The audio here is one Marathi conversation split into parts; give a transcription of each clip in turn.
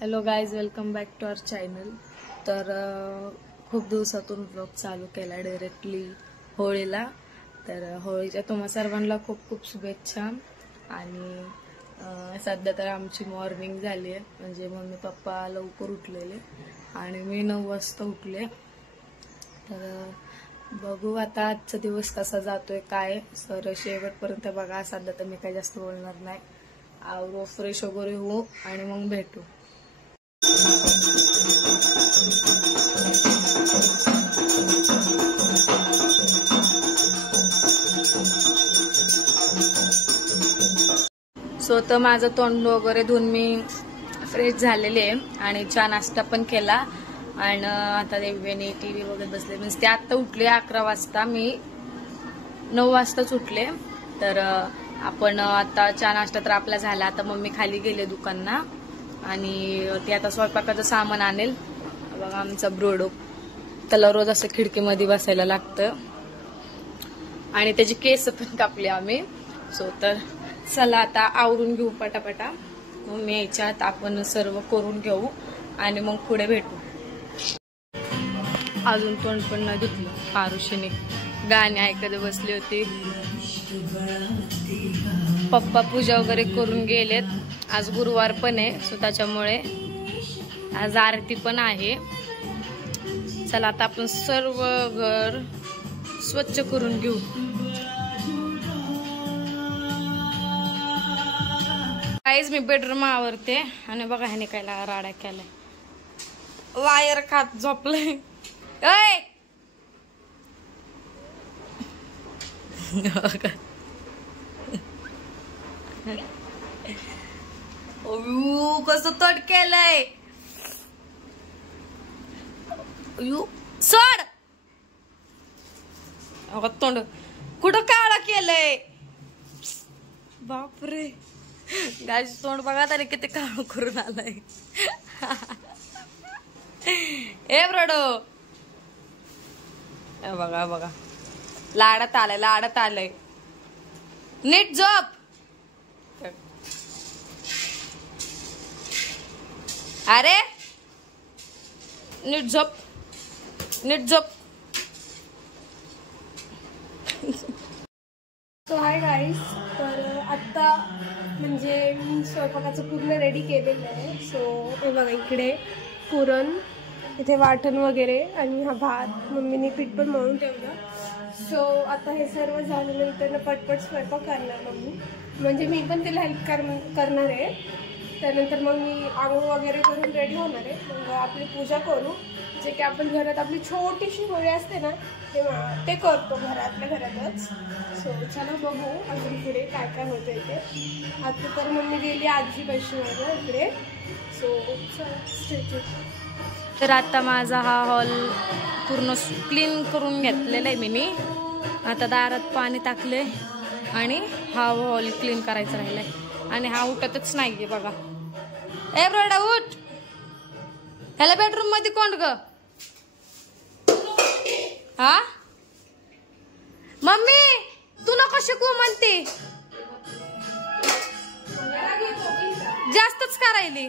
Hello guys, welcome back to our channel. तर खूप दिवसातून व्लॉग चालू केला डायरेक्टली होळीला. तर होळीच्या तुम्हा सर्वांना खूप खूप शुभेच्छा. आणि सध्या तर आमची मॉर्निंग झाली आहे, म्हणजे मम्मी पप्पा लवकर उठलेले आणि मी 9 वाजता उठले. तर बघू आता आजचा दिवस कसा जातोय काय. सर शेवटपर्यंत बघा. सध्या तर मी काही जास्त बोलणार नाही. आवरो फ्रेश वगैरे हो आणि मग भेटू. सो तर माझं तोंड वगैरे धुवून मी फ्रेश झालेले आहे आणि चहा नाश्ता पण केला. आणि आता देव्याने टीव्ही बघत बसले. म्हणजे ते आत्ता उठले 11 वाजता, मी 9 वाजताच उठले. तर आपण आता चहा नाश्ता तर आपला झाला. आता मम्मी खाली गेले दुकानना आणि ते आता स्वयंपाकाचं सामान आणेल. बघा आमचा ब्रोडो, त्याला रोज असं खिडकीमध्ये बसायला लागतं आणि त्याची केस पण कापली आम्ही. सो तर चला आता आवरून घेऊ पटापटा. मम्मी यायच्यात आपण सर्व करून घेऊ आणि मग पुढे भेटू. अजून तोंड पण नाही धुतलं. पारुशीने गाणी ऐकत बसली होती. पप्पा पूजा वगैरे करून गेलेत. आज गुरुवार पण आहे, सो त्याच्यामुळे आज आरती पण आहे. चला आता आपण सर्व घर स्वच्छ करून घेऊ. काहीच मी बेडरूम आवरते आणि बघा ह्याने काय राडा केलाय. वायर खात झोपलंय. कसं तड केलंय. सोड तोंड कुठं काळा केलंय. बापरे, गायचं तोंड बघा तरी किती काळ करून आलंय. ए ब्रोडो, बघा बघा लाडात आलंय. नीट झोप. अरे नीट झोप. सो हाय गाईज, तर आत्ता म्हणजे मी स्वयंपाकाचं पूर्ण रेडी केलेलं आहे. सो हे बघा इकडे पुरण, इथे वाटण वगैरे आणि हा भात मम्मीने पीठ पण मळून ठेवलं. सो आता हे सर्व झाल्यानंतर पटपट स्वयंपाक करणार मम्मी, म्हणजे मी पण तिला हेल्प करणार आहे. त्यानंतर मग मी आंघोळ वगैरे करून रेडी होणार आहे. मग आपली पूजा करू. जे की आपण घरात आपली छोटीशी होळी असते ना, ते करतो घरातल्या घरातच. सो चला बघू अजून पुढे काय काय होतं ते. आता तर मम्मी गेली आजी पैसे माझ्या इकडे. सो चला. तर आता माझा हा हॉल पूर्ण क्लीन करून घेतलेला आहे मी. आता दारात पाणी टाकले आणि हा हॉल क्लीन करायचा राहिलाय. आणि हा उठतच नाहीये बघा. ए ब्रोडा उठ. ह्याला बेडरूम मध्ये कोण ग? हा मम्मी, तू नको शिकू म्हणते. जास्तच करायली.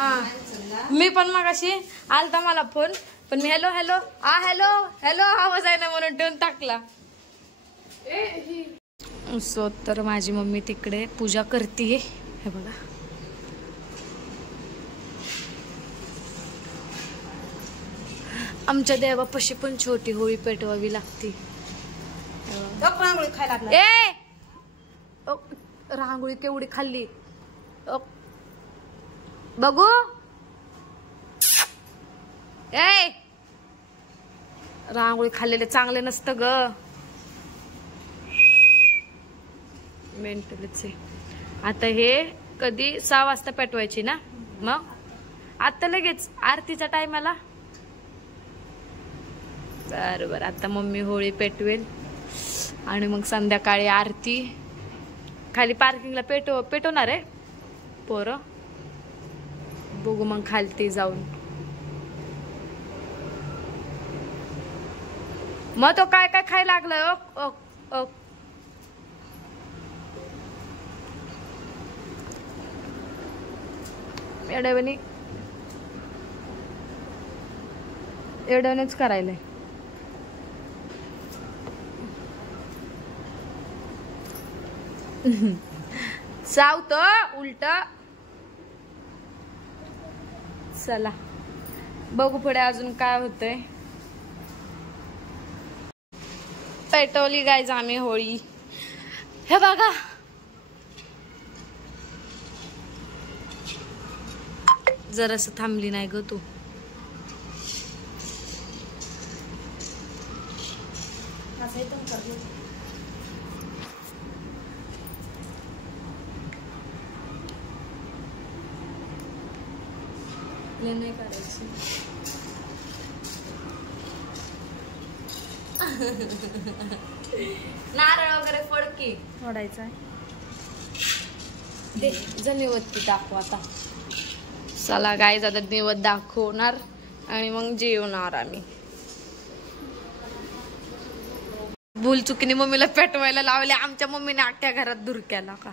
हा मी पण मगाशी आलता मला फोन, पण मी हॅलो हॅलो आवाज आहे ना म्हणून ठेवून टाकला. सो तर माझी मम्मी तिकडे पूजा करतीये. हे बघा आमच्या देवापाशी पण छोटी होळी पेटवावी लागते. ए रांगोळी केवढी खाल्ली बघू. ए रांगोळी खाल्लेले चांगले नसतं ग. मेंटलच आहे. आता हे कधी 6 वाजता पेटवायची ना, मग आता लगेच आरतीच्या टायमाला. बरोबर, आता मम्मी होळी पेटवेल आणि मग संध्याकाळी आरती. खाली पार्किंगला पेटवणार आहे पोरं. बघू मग खालती जाऊन. मग तो काय काय खायला लागलाय. एवढ्यानेच करायलंय. सावत उलट. चला बघू पुढे अजून काय होतंय. पेटवली गाईज आम्ही होळी. हे बघा जरास थांबली नाही ग तू. नाही करायची. नारळ वगैरे फडकी फोडायचा आहे. निवद दाखव आता. चला गाईज आता निवद दाखवणार आणि मग जेवणार आम्ही. भूल चुकीने मम्मीला पेटवायला लावले. आमच्या मम्मीने अख्ख्या घरात धूर केला का.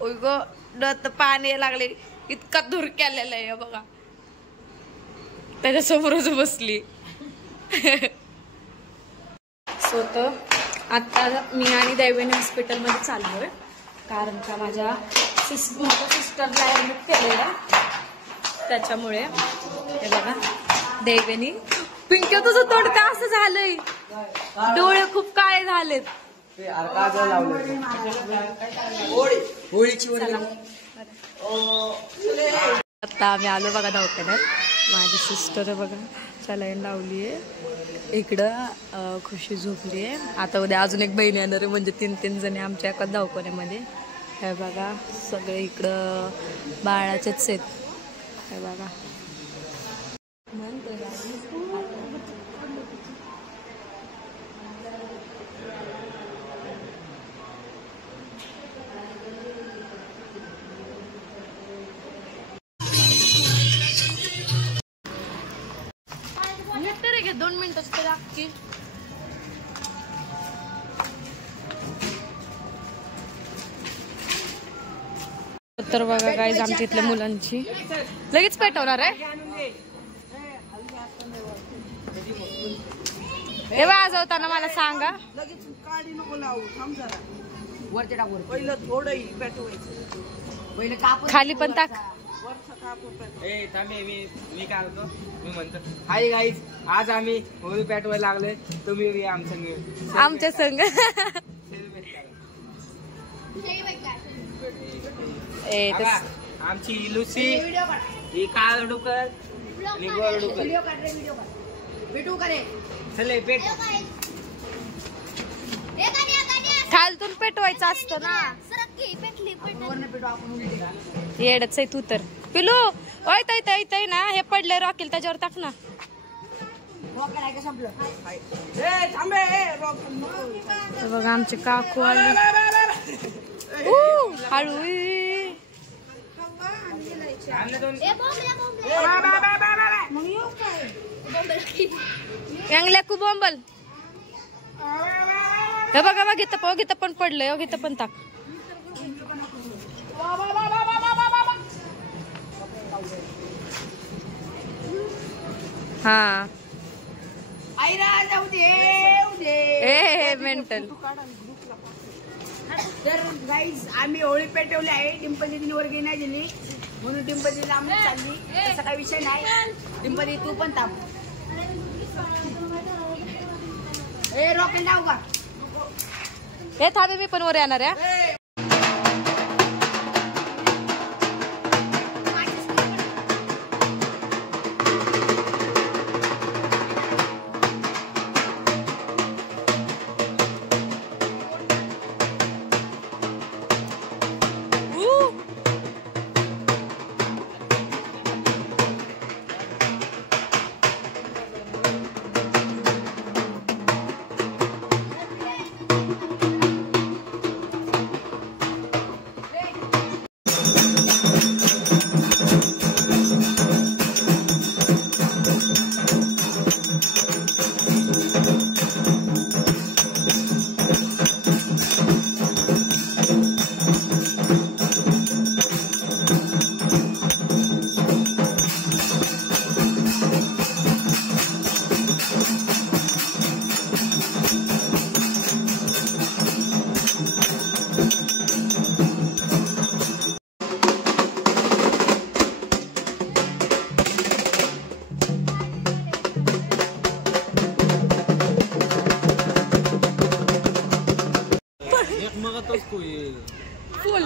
ओय गो डोळ्यात पाणी लागले. इतका धूर केलेला आहे बघा. त्याच्या समोरच बसली. स्वत आता मी आणि दैवेने हॉस्पिटलमध्ये चाललोय कारण का माझ्या सिस्टरला ऍडमिट केलेलं त्याच्यामुळे. हे बघा दैवेनी. पिंक्या तुझं तोंड का असं झालंय. डोळे खूप काळे झालेत. आता आम्ही आलो बघा दवाखान्यात. माझी सिस्टर बघा सलाईन लावलीये. इकडं खुशी झोपलीये. आता उद्या अजून एक बहीण येणार आहे म्हणजे 3 जणी आमच्या एका दवाखान्यामध्ये. हे बघा सगळे इकडं बाळाचेच आहेत. हे बघा घे 2 मिनिटच तर लागतील. तर बघा गाईज आमच्या इथल्या मुलांची लगेच पेटवणार आहे. हे वाजवताना मला सांगा. खाली पण टाक. मी काय होतो मी म्हणतो हाय गाईज आज आम्ही होळी पेटवायला लागले. तुम्ही आमच्या संग. आमची लुसी ही काळ डुकर आणि गोर डुकर. चले पेट. खालतून पेटवायचं असतं ना. येडच आहे तू तर. पिलू ओय ताई ताई ना हे पडले रॉकेल त्याच्यावर टाक ना. बघा आमचे काकू आले. हळू लेकू बोंबल. हे बघा बघ इथं पण पडलंय. इथं पण टाक. हा मेंटल. तर गाईज आम्ही होळी पेटवली आहे. डिंपल दीदीने वर्गी नाही दिली म्हणून डिंपल दीदी लांब चालली. तसा काही विषय नाही. डिंपल दीदी तू पण थांब. रॉकेल लावू का. हे थांबे मी पण वर येणार आहे. तू ये फुल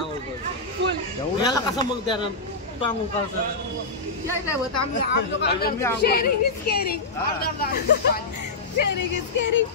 फुल याला कसं मग त्या तू आंघोळ करतो sharing is caring sharing is caring